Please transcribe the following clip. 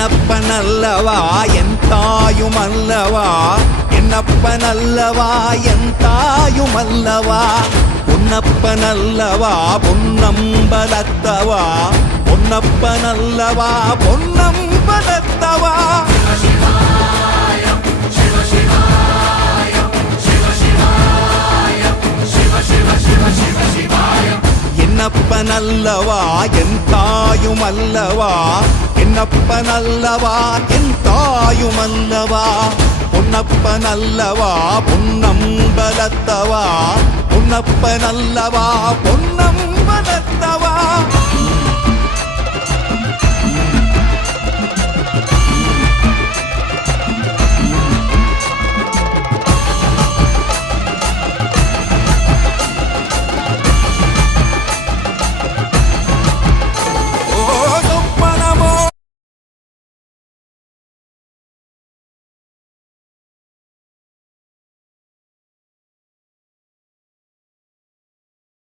என்னப்பனல்லவா என் தாயுமல்லவா, என்னப்பனல்லவா என் தாயுமல்லவா, பொன்னப்பனல்லவா பொன்னம்பலத்தவா, பொன்னப்பனல்லவா பொன்னம்பலத்தவா. என்னப்பனல்லவா என் தாயுமல்லவா, என்னப்பனல்லவா என் தாயுமல்லவா, பொன்னப்பனல்லவா பொன்னம்பலத்தவா, பொன்னப்பனல்லவா பொன்னம்பலத்தவா.